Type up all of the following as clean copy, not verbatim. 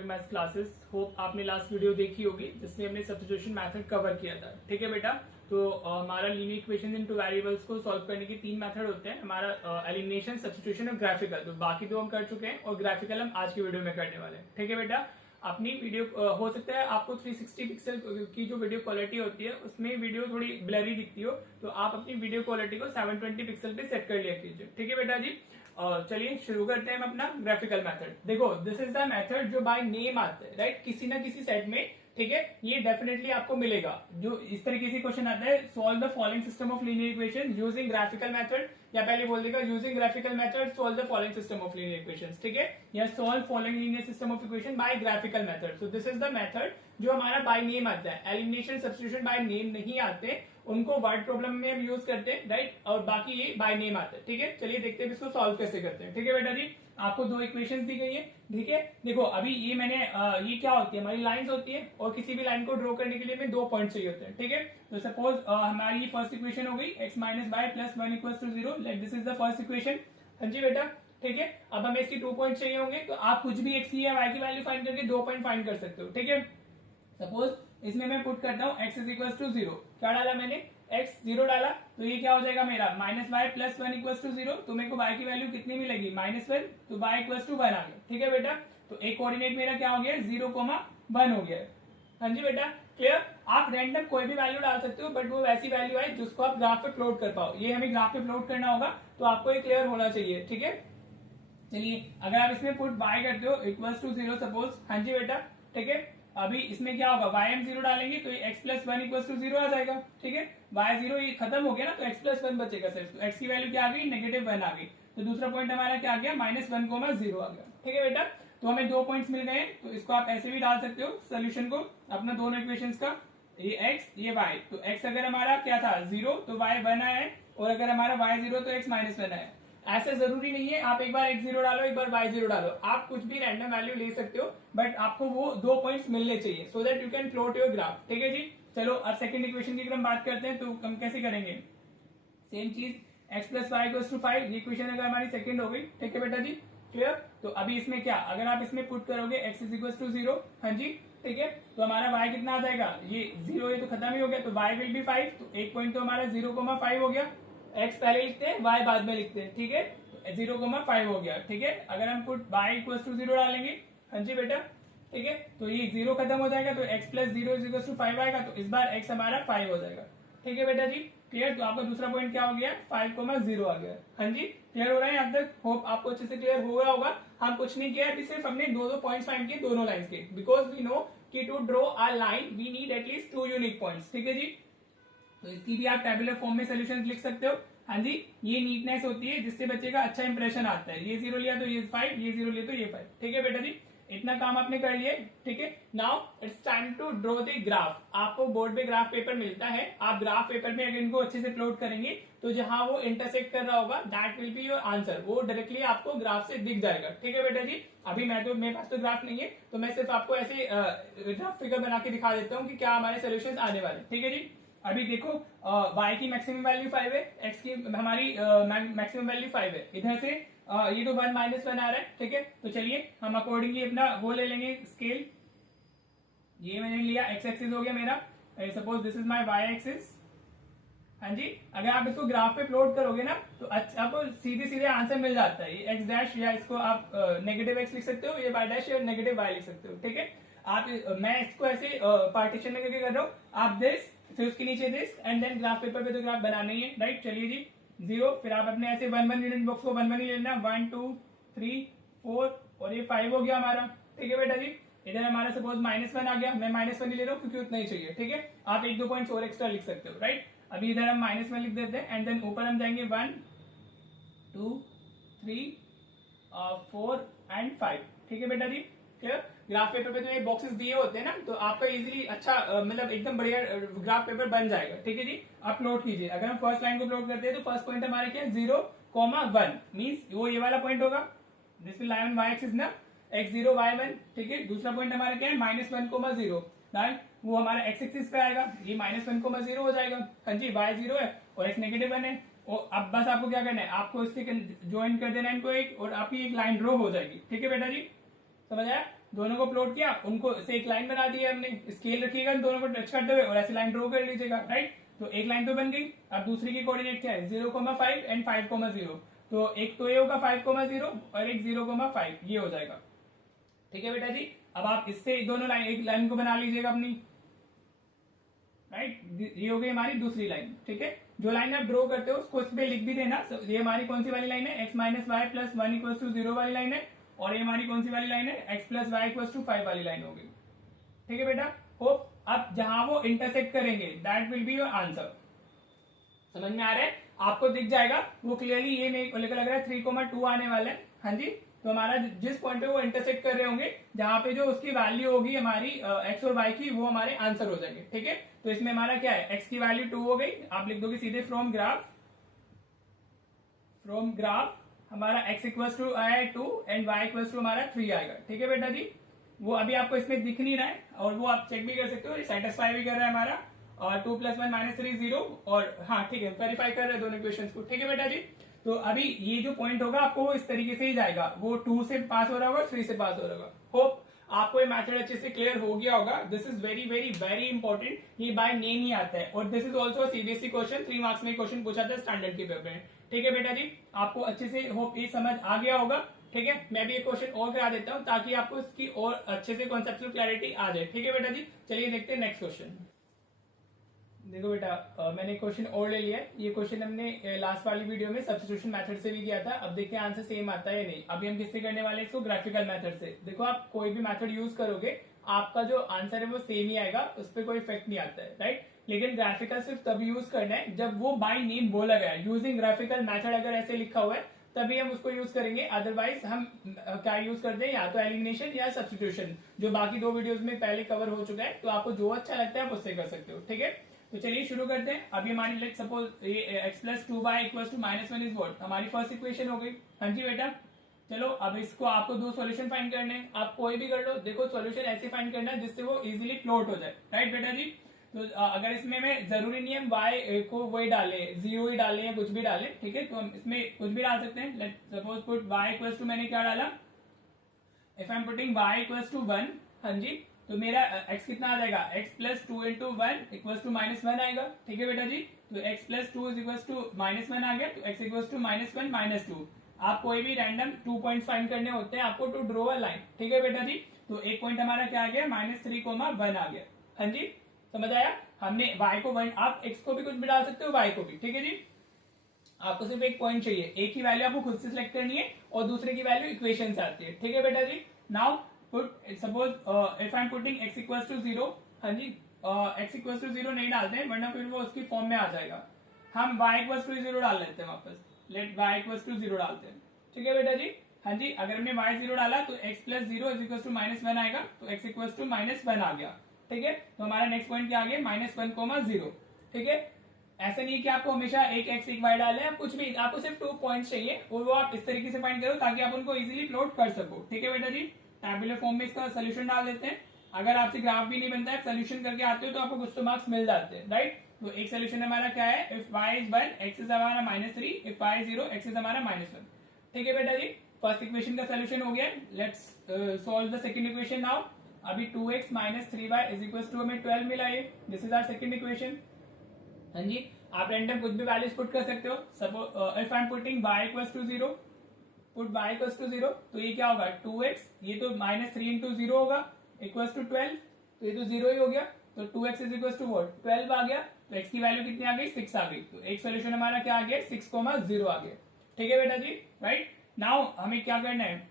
Economic maths classes. Hope आपने last video देखी होगी जिसमें हमने सब्स्टिट्यूशन मेथड कवर किया था। ठीक है बेटा, तो हमारा linear equation in two variables को सॉल्व करने के 3 मेथड होते हैं, हमारा एलिमिनेशन, सब्स्टिट्यूशन और ग्राफिकल। तो बाकी 2 हम कर चुके हैं और ग्राफिकल हम आज की वीडियो में करने वाले हैं। ठीक है बेटा, अपनी वीडियो हो सकता है आपको 360 पिक्सल की जो वीडियो क्वालिटी होती है उसमें वीडियो थोड़ी ब्लरी दिखती हो, तो आप अपनी वीडियो क्वालिटी को 720 पिक्सल पे सेट कर लिया कीजिए। ठीक है बेटा जी, चलिए शुरू करते हैं हम अपना ग्राफिकल मेथड। देखो, दिस इज द मेथड जो बाय नेम आता है, राइट, किसी ना किसी सेट में। ठीक है, ये डेफिनेटली आपको मिलेगा। जो इस तरीके से क्वेश्चन आता है, solve the following system of linear equation using graphical method, या पहले बोल देगा using graphical method solve the following system of linear equations. ठीक है, या solve following linear system of equation by graphical method. So this is the method जो हमारा by name आता है। एलिमिनेशन, सब्स्टिट्यूशन बाय नेम नहीं आते, उनको वर्ड प्रॉब्लम में हम यूज करते हैं, राइट, और बाकी ये बाय नेम आता है। ठीक है, चलिए देखते हैं इसको सॉल्व कैसे करते हैं। ठीक है बेटा जी, आपको 2 इक्वेशंस दी गई है। ठीक है, देखो अभी ये मैंने ये क्या होती है, हमारी लाइंस होती है, और किसी भी लाइन को ड्रॉ करने के लिए हमें 2 पॉइंट चाहिए होते हैं। ठीक है, तो सपोज हमारी फर्स्ट इक्वेशन हो गई x minus by plus 1 equal to 0, like this is the first equation. हाँ जी बेटा, ठीक है, अब हमें इसकी 2 पॉइंट चाहिए होंगे, तो आप कुछ भी x या y की वैल्यू फाइंड करके 2 पॉइंट फाइंड कर सकते हो। ठीक है, सपोज इसमें मैं पुट करता हूँ x इज इक्वल टू 0, क्या डाला मैंने, x 0 डाला, तो ये क्या हो जाएगा मेरा minus y plus 1 equal to 0। तो मेरे को y की वैल्यू कितनी मिलेगी, -1, तो y इक्वल टू 1 आ गया। ठीक है बेटा, तो एक कोऑर्डिनेट मेरा क्या हो गया, 0,1 हो गया। हाँ जी बेटा, क्लियर। आप रैंडम कोई भी वैल्यू डाल सकते हो, बट वो वैसी वैल्यू है जिसको आप ग्राफ पे प्लॉट कर पाओ। ये हमें ग्राफ पे प्लॉट करना होगा, तो आपको ये क्लियर होना चाहिए। ठीक है, चलिए अगर आप इसमें पुट y करते हो इक्वल टू 0 सपोज। हाँ जी बेटा, ठीक है, अभी इसमें क्या होगा, y हम 0 डालेंगे तो ये x प्लस 1 इक्वल टू 0 आ जाएगा। ठीक है, y 0 ये खत्म हो गया ना, तो x प्लस 1 बचेगा सिर्फ। तो x की वैल्यू क्या आ गई, -1 आ गई। तो दूसरा पॉइंट हमारा क्या आ गया, -1,0 आ गया। ठीक है बेटा, तो हमें 2 पॉइंट्स मिल गए, तो इसको आप ऐसे भी डाल सकते हो सोल्यूशन को अपना दोनों इक्वेशंस का, ये x ये y। तो x अगर हमारा क्या था 0, तो y 1 आया है, और अगर हमारा y 0 तो x -1 आया है। ऐसा जरूरी नहीं है आप एक बार x0 डालो एक बार y0 डालो, आप कुछ भी रैंडम वैल्यू ले सकते हो, बट आपको वो 2 पॉइंट्स मिलने चाहिए, so that you can plot your graph. ठीक है जी, चलो अब सेकंड इक्वेशन की अगर हम बात करते हैं तो हम कैसे करेंगे, सेम चीज, x plus y equal to 5, ये इक्वेशन अगर हमारी सेकंड हो गई। ठीक है बेटा जी, क्लियर। तो अभी इसमें क्या, अगर आप इसमें पुट करोगे x इज इक्वल टू 0, हाँ जी, ठीक है, तो हमारा y कितना आ जाएगा, ये 0, ये तो खत्म ही हो गया, तो y विल बी 5, तो एक पॉइंट तो हमारा 0,5 हो गया। x पहले लिखते हैं, y बाद में लिखते हैं। ठीक है, 0,5 हो गया। ठीक है, अगर हम पुट y इक्वल टू 0 डालेंगे, हाँ जी बेटा, ठीक है, तो ये 0 खत्म हो जाएगा, तो x plus 0 is equal to 5 आएगा, तो इस बार x हमारा 5 हो जाएगा। ठीक है बेटा जी, क्लियर। तो आपका दूसरा पॉइंट क्या हो गया, 5,0 आ गया। हाँ जी, क्लियर हो रहा है यहाँ तक, होप आपको अच्छे से क्लियर हो गया होगा। हम कुछ नहीं किया, अभी सिर्फ हमने 2 पॉइंट्स फाइंड किए दोनों लाइंस के, बिकॉज वी नो कि to draw a line we need at least 2 unique points. ठीक है जी, तो इसकी भी आप टेबुलर फॉर्म में सोल्यूशन लिख सकते हो। हाँ जी, ये नीटनेस होती है जिससे बच्चे का अच्छा इंप्रेशन आता है। ये 0 लिया तो ये 5, ये 0 लिया तो ये 5। ठीक है बेटा जी, इतना काम आपने कर लिया। ठीक है, now it's time to draw the graph. आपको बोर्ड पे ग्राफ पेपर मिलता है, आप ग्राफ पेपर में अगर इनको अच्छे से प्लॉट करेंगे तो जहां वो इंटरसेक्ट कर रहा होगा that will be your answer, वो डायरेक्टली आपको ग्राफ से दिख जाएगा। ठीक है बेटा जी, अभी मेरे पास तो ग्राफ नहीं है, तो मैं सिर्फ आपको ऐसे ग्राफ फिगर बना के दिखा देता हूँ कि क्या हमारे सोल्यूशन आने वाले। ठीक है जी, अभी देखो y की मैक्सिमम वैल्यू 5 है, x की हमारी मैक्सिमम वैल्यू 5 है, इधर से ये तो 1 -1 आ रहा है। ठीक है, तो चलिए हम अकॉर्डिंगली अपना वो ले लेंगे स्केल। ये मैंने लिया, x एक्सिस हो गया मेरा, suppose this is my y axis. हाँ जी, अगर आप इसको ग्राफ पे प्लॉट करोगे ना, तो आपको सीधे सीधे आंसर मिल जाता है। ये x डैश, या इसको आप नेगेटिव x लिख सकते हो, ये y डैश या नेगेटिव y लिख सकते हो। ठीक है, आप मैं इसको ऐसे पार्टीशन में करके कर रहा हूँ, आप दिस, फिर उसके नीचे this, and then graph paper पे तो ग्राफ बनाना ही है, राइट। चलिए जी, 0, फिर आप अपने ऐसे 1 यूनिट बॉक्स को 1 ही लेना, 1 2 3 4, और ये 5 हो गया हमारा। ठीक है बेटा जी, इधर हमारा सपोज -1 आ गया, मैं -1 ही ले रहा हूँ क्योंकि उतना ही चाहिए। ठीक है, आप 1-2 पॉइंट्स और एक्स्ट्रा लिख सकते हो, राइट। अभी इधर हम -1 लिख देते हैं, एंड देन ऊपर हम जाएंगे 1 2 3 4 एंड 5। ठीक है बेटा जी, क्लियर। ग्राफ पेपर पे तो ये बॉक्सेस दिए होते हैं ना, तो आपका इजीली अच्छा मतलब एकदम बढ़िया ग्राफ पेपर बन जाएगा। ठीक है जी, आप प्लॉट कीजिए। अगर हम फर्स्ट लाइन को प्लॉट करते हैं तो फर्स्ट पॉइंट हमारा क्या है, 0,1 मीन्स वो ये वाला पॉइंट होगा, this will lie on y axis ना, x0 y1। ठीक है, दूसरा पॉइंट हमारा क्या है, -1,0, राइट, वो हमारा x एक्सिस पे आएगा, ये -1,0 हो जाएगा। हाँ जी, y 0 है और x -1 है, और अब बस आपको क्या करना है, आपको इससे ज्वाइन कर देना है इनको एक, और आपकी एक लाइन ड्रॉ हो जाएगी। ठीक है बेटा जी, समझ आया। दोनों को प्लॉट किया, उनको से एक लाइन बना दी है हमने, स्केल रखिएगा दोनों को टच करते हुए और ऐसी लाइन ड्रॉ कर लीजिएगा, राइट। तो एक लाइन तो बन गई। अब दूसरी की कोऑर्डिनेट क्या है, 0,5 एंड 5,0। तो एक तो ये होगा 5,0 और एक 0,5, ये हो जाएगा, ठीक है बेटा जी। अब आप इससे दोनों लाइन, एक लाइन को बना लीजिएगा अपनी, राइट। ये हो गई हमारी दूसरी लाइन, ठीक है। जो लाइन आप ड्रॉ करते हो उसको इस पे लिख भी देना। ये हमारी कौन सी वाली लाइन है, x minus y plus 1 equal to 0 वाली लाइन है, और ये हमारी कौन सी वाली लाइन है, x plus y equal to 5 वाली लाइन होगी, ठीक है बेटा। होप अब जहां वो इंटरसेक्ट करेंगे that will be your answer. समझ में आ रहा है, आपको दिख जाएगा वो क्लियरली। ये मेरे को लग रहा है 3,2 आने वाला है, हाँ जी। तो हमारा जिस पॉइंट पे वो इंटरसेक्ट कर रहे होंगे, जहां पे जो उसकी वैल्यू होगी हमारी x और y की, वो हमारे आंसर हो जाएंगे, ठीक है। तो इसमें हमारा क्या है, x की वैल्यू 2 हो गई, आप लिख दोगे सीधे फ्रॉम ग्राफ हमारा x इक्वल टू आया 2 एंड y इक्वल टू हमारा 3 आएगा, ठीक है बेटा जी। वो अभी आपको इसमें दिख नहीं रहा है, और वो आप चेक भी कर सकते हो, सेटिस्फाई भी कर रहा है हमारा, और 2 + 1 - 3 0, और हाँ ठीक है, वेरीफाई कर रहे हैं दोनों इक्वेशंस को, ठीक है बेटा जी। तो अभी ये जो पॉइंट होगा आपको वो इस तरीके से ही जाएगा, वो 2 से पास हो रहा होगा, 3 से पास हो रहा होगा। होप आपको ये मेथड अच्छे से क्लियर हो गया होगा। This is very very very important, ये बाय नेम ही आता है, और this is also CBSE question, 3 marks में क्वेश्चन पूछा था स्टैंडर्ड के पेपर में, ठीक है बेटा जी। आपको अच्छे से होप ये समझ आ गया होगा, ठीक है। मैं भी एक क्वेश्चन और करा देता हूँ ताकि आपको इसकी और अच्छे से कॉन्सेप्चुअल क्लैरिटी आ जाए, ठीक है बेटा जी। चलिए देखते हैं नेक्स्ट क्वेश्चन। देखो बेटा, मैंने क्वेश्चन और ले लिया है। ये क्वेश्चन हमने लास्ट वाली वीडियो में सब्स्टिट्यूशन मेथड से भी किया था। अब देखते हैं आंसर सेम आता है या नहीं। अभी हम किससे करने वाले हैं इसको, ग्राफिकल मेथड से। देखो आप कोई भी मेथड यूज करोगे, आपका जो आंसर है वो सेम ही आएगा, उस पर कोई इफेक्ट नहीं आता है, राइट। लेकिन ग्राफिकल सिर्फ तभी यूज करना है जब वो बाय नेम बोला गया है। यूजिंग ग्राफिकल मेथड अगर ऐसे लिखा हुआ है तभी हम उसको यूज करेंगे, अदरवाइज हम क्या यूज करते हैं, या तो एलिमिनेशन या सब्स्टिट्यूशन, जो बाकी 2 वीडियोस में पहले कवर हो चुका है। तो आपको जो अच्छा लगता है आप उससे कर सकते हो, ठीक है। तो चलिए शुरू करते हैं। अभी हमारी लेट सपोज ये x plus 2y equal to -1 is what, हमारी फर्स्ट इक्वेशन हो गई, हाँ जी बेटा। चलो अब इसको आपको 2 सॉल्यूशन फाइंड करने हैं, आप कोई भी कर लो। देखो सॉल्यूशन ऐसे फाइंड करना है जिससे वो इजीली प्लॉट हो जाए, राइट बेटा जी। तो अगर इसमें मैं जरूरी नहीं है y को वही डाले, 0 ही डाले या कुछ भी डाले, ठीक है। तो हम इसमें कुछ भी डाल सकते हैं। Let suppose put y equal to, मैंने क्या डाला, if I am putting y equal to 1, हाँ जी, तो मेरा x कितना आ जाएगा, x plus 2 into 1 equal to -1 आएगा, ठीक है बेटा जी। तो x प्लस 2 इक्वल टू -1 आ गया, तो x इक्वल टू -1 -2। आप कोई भी रैंडम 2 पॉइंट्स फाइंड करने होते हैं आपको, टू ड्रॉ अ लाइन, ठीक है बेटा जी। तो एक पॉइंट हमारा क्या आ गया, -3,1 आ गया, हाँ जी, समझ आया। हमने y को 1, आप x को भी कुछ भी डाल सकते हो, y को भी, ठीक है जी। आपको सिर्फ एक पॉइंट चाहिए, एक ही वैल्यू आपको खुद से सिलेक्ट करनी है और दूसरे की वैल्यू इक्वेशन से आती है, ठीक है बेटा जी। Now put suppose if I am putting x equal to 0, हाँ जी, x इक्वल टू 0 नहीं डालते हैं वरना फिर वो उसकी फॉर्म में आ जाएगा। हम y इक्वल टू 0 डाल लेते हैं वापस, लेट y इक्वल टू 0 डालते हैं, ठीक है बेटा जी। हाँ जी, अगर हमने y 0 डाला तो x plus 0 is equal to -1 आएगा, तो x इक्वल टू -1 आ गया, ठीक है। तो हमारा नेक्स्ट पॉइंट क्या आ गया, -1,0, ठीक है। ऐसा नहीं है कि आपको हमेशा एक x एक y डाले, आप कुछ भी, आपको सिर्फ 2 पॉइंट्स चाहिए और वो आप इस तरीके से फाइंड करो ताकि आप उनको इजीली प्लॉट कर सको, ठीक है बेटा जी। टैबुलर फॉर्म में इसका सोल्यूशन डाल देते हैं। अगर आपसे ग्राफ भी नहीं बनता है, सोल्यूशन करके आते हो तो आपको कुछ तो मार्क्स मिल जाते हैं, राइट। तो एक सोल्यूशन हमारा क्या है, if y is 1 x is हमारा -3, इफ y 0 x इज हमारा -1, ठीक है बेटा जी। फर्स्ट इक्वेशन का सोल्यूशन हो गया। Let's solve the second equation now. अभी 2x - 3y is equal to हमें 12 मिला है, this is our second equation, हाँ जी। आप रैंडम कुछ भी वैल्यूज पुट कर सकते हो। Suppose if I am putting y equals to 0, put y equals to 0, तो ये क्या होगा, 2x, ये तो -3 इंटू 0 होगा इक्वल्स टू 12, तो ये तो 0 ही हो गया, तो 2x is equals to what, 12 आ गया। तो x की वैल्यू कितनी आ गई, 6 आ गई। तो एक सोल्यूशन हमारा क्या आ गया, 6,0 आ गया, ठीक है बेटा जी, राइट। नाउ हमें क्या करना है,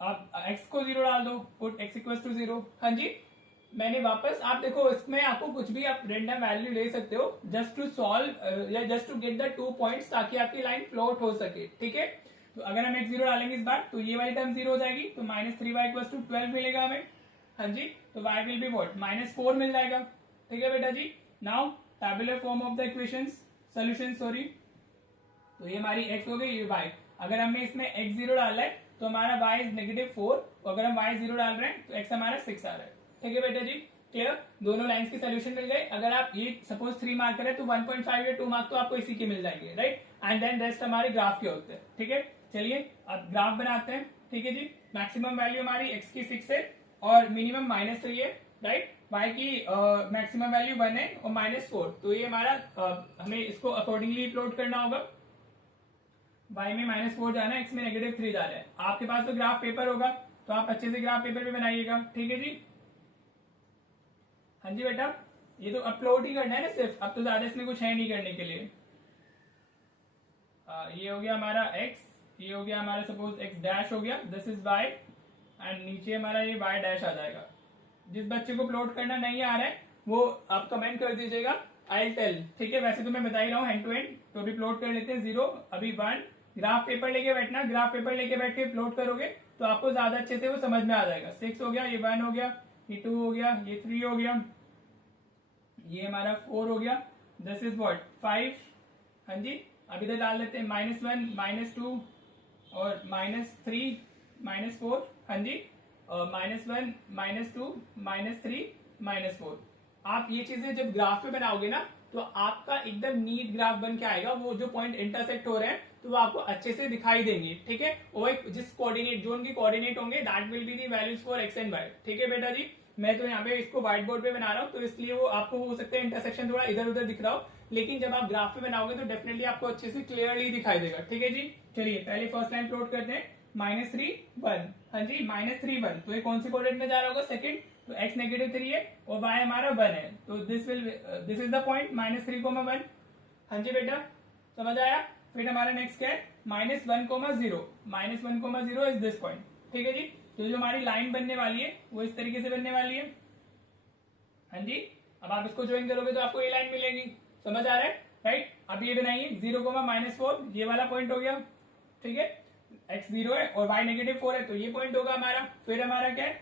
आप x को 0 डाल दो, पुट x इक्वल्स टू 0, हाँ जी। मैंने वापस, आप देखो इसमें आपको कुछ भी आप रेंडम वैल्यू ले सकते हो, जस्ट टू सॉल्व या just to get the 2 points, ताकि आपकी लाइन प्लॉट हो सके, ठीक है। तो अगर हम x 0 डालेंगे इस बार, तो ये वाली टर्म 0 हो जाएगी, तो -3y इक्वल्स टू 12 मिलेगा हमें, हाँ जी। तो y विल बी व्हाट, -4 मिल जाएगा, ठीक है बेटा जी। Now tabular form of the equations, solution sorry. तो ये हमारी x हो गई, ये y। अगर हमने इसमें x 0 डाला है तो हमारा y इज -4, और अगर हम y 0 डाल रहे हैं तो x हमारा 6 आ रहा है, ठीक है बेटा जी, क्लियर। दोनों लाइंस के सोल्यूशन मिल गए। अगर आप ये सपोज 3 मार्क करें तो 1.5 या 2 मार्क तो आपको इसी के मिल जाएंगे, राइट। एंड देन रेस्ट हमारे ग्राफ के होते हैं, ठीक है। चलिए अब ग्राफ बनाते हैं, ठीक है जी। मैक्सिमम वैल्यू हमारी x की 6 है, और मिनिमम -3 है, राइट। y की मैक्सिमम वैल्यू 1 है और -4, तो ये हमारा हमें इसको अकॉर्डिंगली प्लॉट करना होगा। y में -4 जाना है, x में -3 जा रहा है। आपके पास तो ग्राफ पेपर होगा, तो आप अच्छे से ग्राफ पेपर पे बनाइएगा, ठीक है जी। हाँ जी बेटा, ये तो अपलोड ही करना है ना सिर्फ, अब तो ज्यादा इसमें कुछ है नहीं करने के लिए। ये हो गया हमारा x, ये हो गया हमारा सपोज x डैश हो गया, दिस इज y, एंड नीचे हमारा ये y डैश आ जाएगा। जिस बच्चे को प्लॉट करना नहीं आ रहा है वो आप कमेंट कर दीजिएगा, आई टेल, ठीक है। वैसे तो मैं बता ही रहा हूँ हैंड टू हैंड, तो अभी प्लॉट कर लेते हैं 0, अभी 1। ग्राफ पेपर लेके बैठना, ग्राफ पेपर लेके बैठ के प्लॉट करोगे तो आपको ज्यादा अच्छे से वो समझ में आ जाएगा। 6 हो गया, ये 1 हो गया, ये 2 हो गया, ये 3 हो गया, ये हमारा 4 हो गया, दिस इज व्हाट 5। हाँ जी, अभी तो डाल लेते हैं -1 -2 और -3 -4। हाँ जी, -1 -2 -3 -4। आप ये चीजें जब ग्राफ पे बनाओगे ना तो आपका एकदम नीट ग्राफ बन के आएगा। वो जो पॉइंट इंटरसेक्ट हो रहे हैं तो वो आपको अच्छे से दिखाई देंगे, ठीक है। और जिस कोऑर्डिनेट जोन की कोऑर्डिनेट होंगे that will be the values for x and y, ठीक है बेटा जी। मैं तो यहाँ पे इसको व्हाइट बोर्ड पे बना रहा हूँ, तो इसलिए वो आपको हो सकता है इंटरसेक्शन थोड़ा इधर उधर दिख रहा हो, लेकिन जब आप ग्राफ पे बनाओगे तो डेफिनेटली आपको अच्छे से क्लियरली दिखाई देगा, ठीक है जी। चलिए पहले फर्स्ट लाइन प्लॉट करते हैं, -3 1। हाँ जी, -3 1, तो ये कौन से कोऑर्डिनेट में जा रहा होगा, सेकंड, तो x -3 है और y हमारा 1 है, तो दिस इज द पॉइंट -3, 1। हाँ जी बेटा, समझ आया। फिर हमारा नेक्स्ट क्या है, -1, 0, -1, 0 इज दिस पॉइंट, ठीक है जी। तो जो हमारी लाइन बनने वाली है वो इस तरीके से बनने वाली है। हाँ जी, अब आप इसको ज्वाइन करोगे तो आपको ये लाइन मिलेगी, समझ आ रहा है, राइट। अब ये बनाइए 0, -4, ये वाला पॉइंट हो गया, ठीक है। x 0 है और y -4 है, तो ये पॉइंट होगा हमारा। फिर हमारा क्या है,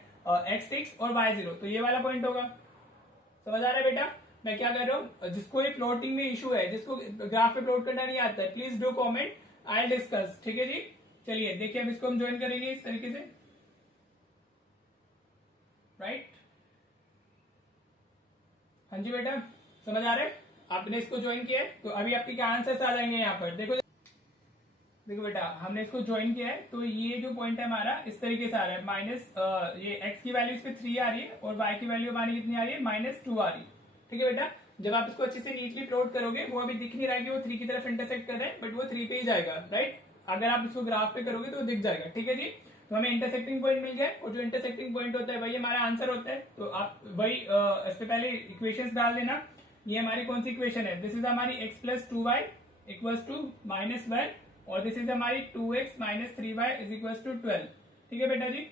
x 6 और y 0, तो ये वाला पॉइंट होगा। समझ आ रहा है बेटा मैं क्या कर रहा हूँ। जिसको ये प्लॉटिंग में इशू है, जिसको ग्राफ पे प्लॉट करना नहीं आता है, please do comment, I will discuss, ठीक है जी। चलिए देखिए, अब इसको हम ज्वाइन करेंगे इस तरीके से, राइट। हाँ जी बेटा, समझ आ रहा है। आपने इसको ज्वाइन किया है तो अभी आपके क्या आंसर्स आ जाएंगे यहाँ पर। देखो बेटा, हमने इसको ज्वाइन किया है तो ये जो पॉइंट है हमारा इस तरीके से आ रहा है, माइनस ये x की वैल्यू इस पे 3 आ रही है और y की वैल्यू हमारी कितनी आ रही है, -2 आ रही है, ठीक है बेटा। जब आप इसको अच्छे से नीटली प्लॉट करोगे, वो अभी दिख नहीं रहा है कि वो 3 की तरफ इंटरसेक्ट कर रहा है, बट वो 3 पे ही जाएगा, राइट। अगर आप इसको ग्राफ पे करोगे तो दिख जाएगा, ठीक है जी। तो हमें इंटरसेक्टिंग पॉइंट मिल गया और जो इंटरसेक्टिंग पॉइंट होता है वही हमारा आंसर होता है। तो आप वही इससे पहले इक्वेशंस डाल देना। ये हमारी कौन सी इक्वेशन है, दिस इज हमारी x + 2y इक्वल्स टू -1 और दिस इज हमारी 2x - 3y is equals to 12, ठीक है बेटा जी।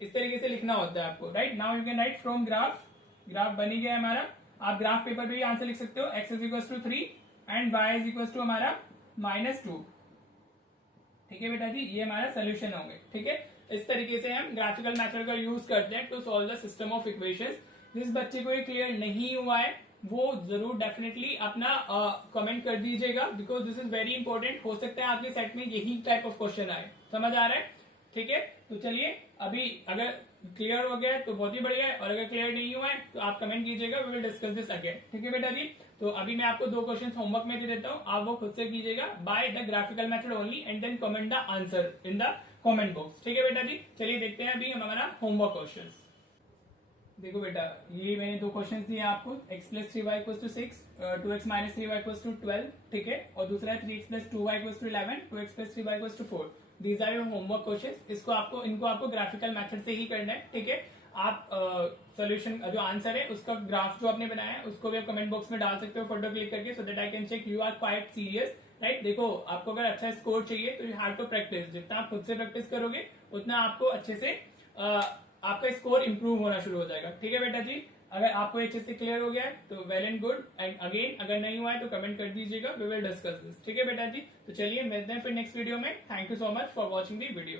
इस तरीके से लिखना होता है आपको, right. Now you can write from graph, graph बन ही गया हमारा। आप ग्राफ पेपर पे भी आंसर लिख सकते हो, x is equals to 3 and y is equals to हमारा -2, ठीक है बेटा जी। ये हमारा सोल्यूशन होंगे, ठीक है। इस तरीके से हम ग्राफिकल मेथड का यूज करते हैं to solve the system of equations. जिस बच्चे को ये क्लियर नहीं हुआ है वो जरूर डेफिनेटली अपना कमेंट कर दीजिएगा, because this is very important. हो सकता है आपके सेट में यही टाइप ऑफ क्वेश्चन आए, समझ आ रहा है, ठीक है। तो चलिए अभी अगर क्लियर हो गया है तो बहुत ही बढ़िया है, और अगर क्लियर नहीं हुआ है तो आप कमेंट कीजिएगा, we will discuss this again, ठीक है बेटा जी। तो अभी मैं आपको 2 क्वेश्चन होमवर्क में दे देता हूँ, आप वो खुद से कीजिएगा by the graphical method only and then comment the answer in the comment box, ठीक है बेटा जी। चलिए देखते हैं अभी हमारा होमवर्क क्वेश्चन। देखो बेटा, ये मैंने 2 क्वेश्चन दिए आपको, x + 3y = 6, 2x - 3y = 12, ठीक है। और दूसरा है 3x + 2y = 11, 2x + 3y = 4। These are your homework question. इनको आपको ग्राफिकल मेथड से ही करना है, ठीक है। आप सोल्यूशन जो आंसर है उसका ग्राफ जो आपने बनाया है उसको भी आप कमेंट बॉक्स में डाल सकते हो फोटो क्लिक करके, so that I can check you are quite serious, right. देखो, आपको अगर अच्छा स्कोर चाहिए तो यू हैव टू प्रैक्टिस। जितना आप खुद से प्रैक्टिस करोगे उतना आपको अच्छे से आपका स्कोर इंप्रूव होना शुरू हो जाएगा, ठीक है बेटा जी। अगर आपको ये चीज से क्लियर हो गया है तो well and good, and again अगर नहीं हुआ है तो कमेंट कर दीजिएगा, वी विल डिस्कस दिस, ठीक है बेटा जी। तो चलिए मिलते हैं फिर नेक्स्ट वीडियो में। Thank you so much for watching the video.